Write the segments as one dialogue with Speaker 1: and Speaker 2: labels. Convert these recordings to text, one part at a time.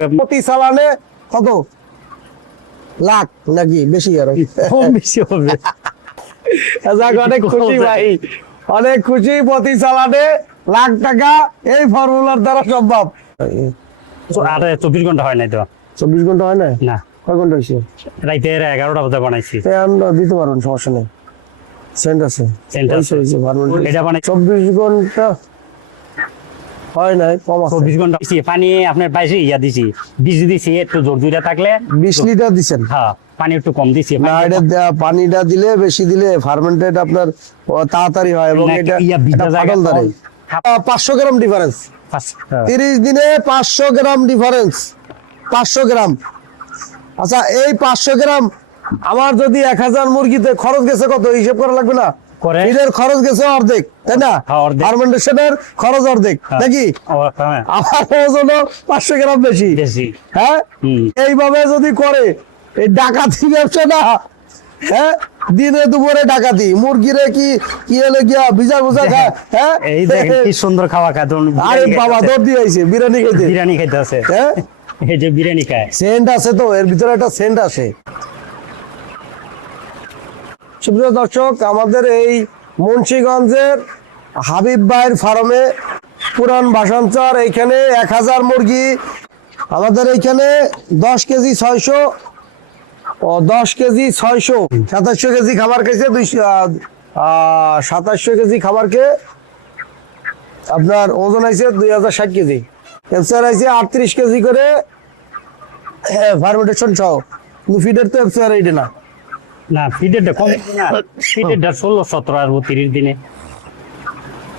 Speaker 1: প্রতি সালানে কত? লাখ নাকি বেশি আরও?
Speaker 2: কম বেশি হবে।
Speaker 1: অনেক খুশি ভাই। অনেক খুশি প্রতি সালানে লাখ টাকা। এই ফর্মুলার দ্বারা সম্ভব।
Speaker 2: চব্বিশ ঘণ্টা হয় নাই তো?
Speaker 1: চব্বিশ ঘণ্টা হয় না
Speaker 2: না।
Speaker 1: কয় ঘণ্টা হয়েছে?
Speaker 2: রাইতের এগারোটা বাজে বানাইছি।
Speaker 1: আমরা দিতে পারবেন সমস্যা নেই। সেন্ট আছে।
Speaker 2: Scent আছে। এটা বানাই
Speaker 1: চব্বিশ ঘণ্টা হয় নাই কম আছে।
Speaker 2: ঘণ্টা দিছি, পানি আপনার বাইশে ইয়া দিছি বিশ দিছি একটু জোর জুড়ে থাকলে
Speaker 1: বিশ লিটার দিচ্ছেন
Speaker 2: হ্যাঁ পানি একটু কম দিছি
Speaker 1: না এটা পানিটা দিলে বেশি দিলে ফার্মেন্টেড আপনার তাড়াতাড়ি হয় এবং এটা
Speaker 2: ইয়া জায়গা
Speaker 1: ধরে।
Speaker 2: কম।
Speaker 1: আহ, পাঁচশো গ্রাম ডিফারেন্স
Speaker 2: হ্যাঁ।
Speaker 1: তিরিশ দিনে পাঁচশো গ্রাম ডিফারেন্স পাঁচশো গ্রাম। আচ্ছা এই পাঁচশো গ্রাম আমার যদি এক হাজার মুরগিতে খরচ গেছে কত? হিসেব করা লাগবে না?
Speaker 2: করে।
Speaker 1: খরচ গেছে অর্ধেক তাই না?
Speaker 2: হ্যাঁ,
Speaker 1: ফার্মেন্টেশনের খরচ অর্ধেক
Speaker 2: হ্যাঁ।
Speaker 1: নাকি?
Speaker 2: হ্যাঁ,
Speaker 1: আমার ওজনও পাঁচশো গ্রাম বেশি।
Speaker 2: বেশি।
Speaker 1: হ্যাঁ? এইভাবে যদি করে এই ডাকাতি ব্যবসা না হ্যাঁ? দিনে দুপুরে ডাকাতি মুরগিরে কি কি এলে গিয়া ভিজা ভুজা খায় হ্যাঁ?
Speaker 2: এই দেখেন কি সুন্দর খাওয়া খায়
Speaker 1: আরে বাবা। দৌড় দিয়ে আইছে বিরিয়ানি খেতে
Speaker 2: বিরিয়ানি খাইতে আছে
Speaker 1: হ্যাঁ?
Speaker 2: এই যে বিরিয়ানি খায়।
Speaker 1: সেন্ট আছে তো এর ভিতরে একটা সেন্ট আছে সুপ্রিয় দর্শক, আমাদের এই মুন্সিগঞ্জের হাবিব ভাইয়ের ফার্মে পুরান বাসাঞ্চর এইখানে এক হাজার মুরগি। আমাদের এইখানে দশ কেজি ছয়শো, ও দশ কেজি ছয়শো, সাতাশশো কেজি খাবার খেয়েছে, দুইশো সাতাশশো কেজি খাবার খেয়ে আপনার ওজন আছে দুই হাজার ষাট কেজি। এফসার আছে আটত্রিশ কেজি করে ফার্মেন্টেশন সহ। ফিডের তো এফসার এইটা না।
Speaker 2: না ফিডেরটা কম না। ফিডেরটা ষোলো সতেরো আর তিরিশ দিনে।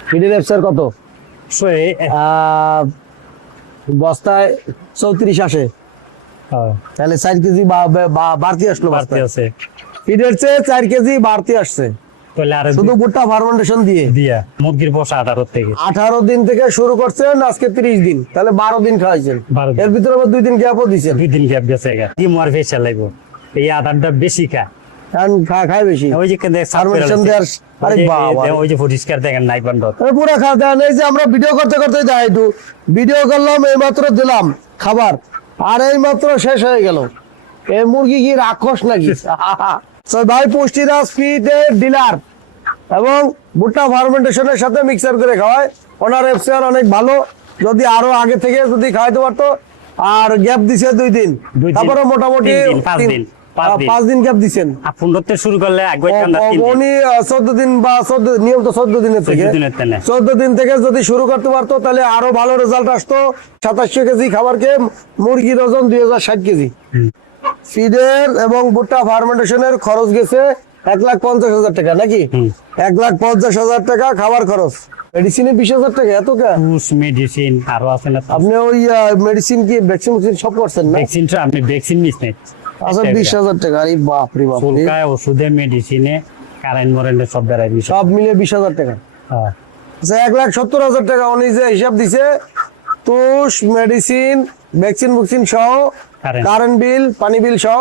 Speaker 1: ফিডের এফসার কত? বস্তায় চৌত্রিশ আসে।
Speaker 2: হ্যাঁ,
Speaker 1: তাহলে চার কেজি বাড়তি আসলো
Speaker 2: বাড়তি আছে।
Speaker 1: ফিডের চেয়ে চার কেজি বাড়তি আসছে। শুধু ভুট্টা ফার্মেন্টেশন দিয়ে।
Speaker 2: দিয়া। মুরগির বসা আঠারো থেকে।
Speaker 1: আঠারো দিন থেকে শুরু করছেন আজকে তিরিশ দিন। তাহলে বারো দিন খাওয়াইছেন।
Speaker 2: 12 দিন।
Speaker 1: এর ভিতরে দুই দিন গ্যাপও দিচ্ছেন
Speaker 2: দুই দিন গ্যাপ গেছে আর লাগবো এই আধারটা বেশি খা।
Speaker 1: কারণ খায় বেশি।
Speaker 2: ওই যে সার্ভেশন
Speaker 1: Fermentation আরে বাবা।
Speaker 2: ওই যে পরিষ্কার দেখেন নাই বান্ধব
Speaker 1: আরে খাওয়া দাওয়া নেই যে আমরা ভিডিও করতে করতে যাই একটু। ভিডিও করলাম এইমাত্র দিলাম খাবার। আর এই মাত্র শেষ হয়ে গেল। এই মুরগি কি রাক্ষস নাকি? ভাই পুষ্টিরাজ ফিডের ডিলার এবং ভুট্টা ফার্মেন্টেশনের সাথে মিক্সার করে খাওয়ায়। ওনার এফসিআর অনেক ভালো। যদি আরও আগে থেকে যদি খাওয়াইতে পারতো। আর গ্যাপ দিছে দুই দিন।
Speaker 2: দুই দিন,
Speaker 1: তারপরে মোটামুটি
Speaker 2: তিন দিন, পাঁচ
Speaker 1: তিন-
Speaker 2: দিন, পাঁচ
Speaker 1: আহ,
Speaker 2: দিন।
Speaker 1: পাঁচ দিন গ্যাপ দিচ্ছেন
Speaker 2: আর শুরু করলে আগে ঠান্ডা তিন দিন।
Speaker 1: উনি চোদ্দ দিন বা চোদ্দ নিয়ম তো চোদ্দ দিনের থেকে।
Speaker 2: 14 দিনের তেনে।
Speaker 1: চোদ্দ দিন থেকে যদি শুরু করতে পারতো তাহলে আরও ভালো রেজাল্ট আসতো। সাতাশশো কেজি খাবার খেয়ে মুরগির ওজন দুই হাজার ষাট কেজি। ফিডের এবং ভুট্টা ফার্মেন্টেশনের খরচ গেছে এক লাখ পঞ্চাশ হাজার টাকা নাকি? এক লাখ পঞ্চাশ হাজার টাকা খাবার খরচ। মেডিসিনে বিশ হাজার টাকা এত
Speaker 2: মেডিসিন আরও আছে না
Speaker 1: আপনি ওই মেডিসিন কি ভ্যাকসিন সব করছেন না?
Speaker 2: ভ্যাকসিনটা আপনি ভ্যাকসিন নিস নাই।
Speaker 1: আচ্ছা বিশ হাজার টাকা আরে বাপ রে বাপ রে।
Speaker 2: ওষুধে মেডিসিনে কারেন্ট মরেন্টে সব বেড়াই
Speaker 1: সব মিলে বিশ হাজার টাকা। আচ্ছা এক লাখ সত্তর হাজার টাকা উনি যে হিসাব দিছে তুষ মেডিসিন ভ্যাকসিন ভ্যাকসিন সহ কারেন্ট বিল পানি বিল সহ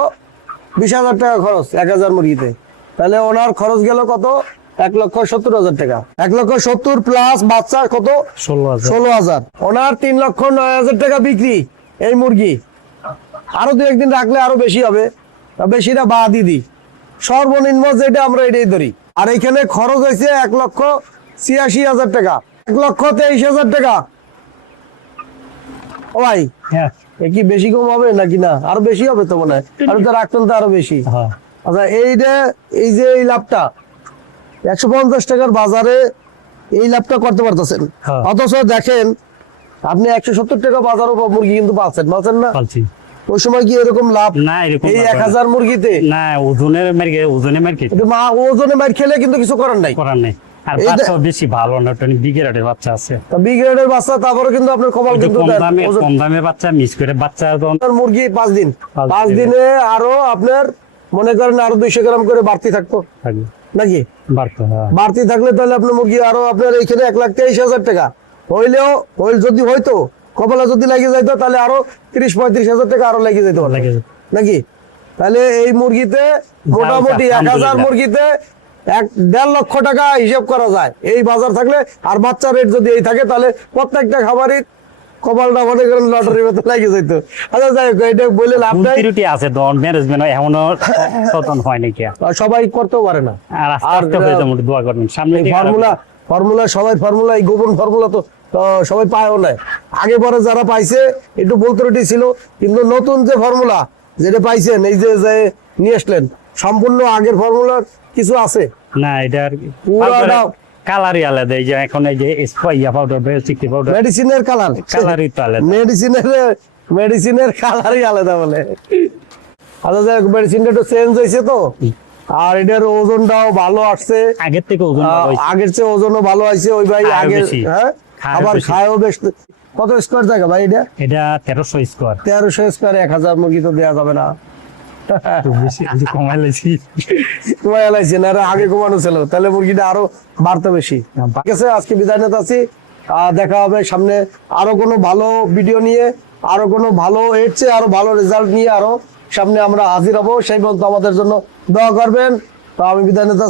Speaker 1: বিশ হাজার টাকা খরচ এক হাজার মুরগিতে। তাহলে ওনার খরচ গেল কত? এক লক্ষ সত্তর হাজার টাকা। এক লক্ষ সত্তর প্লাস বাচ্চা কত?
Speaker 2: ষোলো হাজার।
Speaker 1: ওনার তিন লক্ষ নয় হাজার টাকা বিক্রি এই মুরগি। আরও দু একদিন রাখলে আরও বেশি হবে। তা বেশিটা বাদই দিই। সর্বনিম্ন যেটা আমরা এটাই ধরি। আর এখানে খরচ হয়েছে এক লক্ষ ছিয়াশি হাজার টাকা। এক লক্ষ তেইশ হাজার টাকা। ও ভাই
Speaker 2: হ্যাঁ।
Speaker 1: কি বেশি কম হবে নাকি না? আরও বেশি হবে তো মনে হয়। আর তো রাখতেন তো আরও বেশি।
Speaker 2: হ্যাঁ।
Speaker 1: আচ্ছা এইটা এই যে এই লাভটা একশো পঞ্চাশ টাকার বাজারে এই লাভটা করতে পারতেছেন।
Speaker 2: হ্যাঁ।
Speaker 1: অথচ দেখেন আপনি একশো সত্তর টাকা বাজারও মুরগি কিন্তু পাচ্ছেন পাচ্ছেন না? ওই সময় কি এরকম লাভ?
Speaker 2: না এরকম
Speaker 1: এই
Speaker 2: লাভ
Speaker 1: এক
Speaker 2: হয় না।
Speaker 1: হাজার মুরগিতে?
Speaker 2: না ওজনের মেরকে ওজনে মেরকে
Speaker 1: মা ওজনে মার খেলে কিন্তু কিছু করার নাই।
Speaker 2: করার নেই। আর বাচ্চা বেশি ভালো না ওটা বিগের বাচ্চা আছে।
Speaker 1: তা বি গ্রেডের বাচ্চা তারপরে কিন্তু আপনার কপাল কিন্তু
Speaker 2: কম দামে কম দামে বাচ্চা মিস করে বাচ্চা
Speaker 1: আপনার মুরগি পাঁচ দিন।
Speaker 2: পাঁচ
Speaker 1: পাঁচ
Speaker 2: দিনে।
Speaker 1: দিনে আরও আপনার মনে করেন আরও দুইশো গ্রাম করে বাড়তি থাকতো। নাকি?
Speaker 2: বাড়তো হ্যাঁ।
Speaker 1: বাড়তি থাকলে তাহলে আপনার মুরগি আরও আপনার এইখানে এক লাখ তেইশ হাজার টাকা। হইলেও হইল যদি হইতো কপালে যদি লাগে যাইতো তাহলে আরও তিরিশ পঁয়ত্রিশ হাজার টাকা আরও লেগে যেত নাকি? তাহলে এই মুরগিতে মোটামুটি এক হাজার মুরগিতে এক দেড় লক্ষ টাকা হিসাব করা যায়। এই বাজার থাকলে আর বাচ্চা রেট যদি এই থাকে তাহলে প্রত্যেকটা খাবারই কপালটা মনে করেন লটারির মতো লাগে যাইতো। আচ্ছা যাই হোক এটা বলে লাভ নাই।
Speaker 2: ত্রুটি আছে তো ম্যানেজমেন্ট এখনও সচেতন হয় নাকি?
Speaker 1: সবাই করতেও পারে না।
Speaker 2: আর আস্তে আস্তে হয়ে যাবে দোয়া করবেন। সামনে
Speaker 1: ফর্মুলা ফর্মুলা সবাই ফর্মুলা এই গোপন ফর্মুলা তো সবাই পায়ও না আগে পরে যারা পাইছে একটু বলতে ছিল কিন্তু নতুন যে ফর্মুলা যেটা পাইছেন এই যে যে নিয়ে আসলেন সম্পূর্ণ আগের ফর্মুলার কিছু আছে?
Speaker 2: না এটা আর
Speaker 1: পুরাটা-
Speaker 2: কালারই আলাদা এই যে এখন এই যে ইয়া পাউডার বেসিক পাউডার
Speaker 1: মেডিসিনের কালার
Speaker 2: কালারই তো আলাদা।
Speaker 1: মেডিসিনের মেডিসিনের কালারই আলাদা বলে। আচ্ছা মেডিসিনটা একটু চেঞ্জ হয়েছে তো? আর এটার ওজনটাও ভালো আসছে।
Speaker 2: আগের থেকে ওজন।
Speaker 1: আগের চেয়ে ওজনও ভালো হয়েছে ওই ভাই আগে হ্যাঁ? আবার খায়ও বেশ কত স্কোয়ার জায়গা ভাই এটা?
Speaker 2: এটা তেরোশো স্কোয়ার
Speaker 1: তেরোশো স্কোয়ার এক হাজার মুরগি তো দেওয়া যাবে না।
Speaker 2: বেশি আমি কমাই লেছি
Speaker 1: তোমায় এলাইছে না আরে আগে কমানো ছিল। তাহলে মুরগিটা আরও বাড়তে বেশি। আজকে বিদায় নিতে আছি আহ, দেখা হবে সামনে আরও কোনো ভালো ভিডিও নিয়ে আরও কোনো ভালো এর চেয়ে আরও ভালো রেজাল্ট নিয়ে আরও সামনে আমরা হাজির হব। সেই পর্যন্ত আমাদের জন্য দোয়া করবেন। তো আমি বিদায় নিতে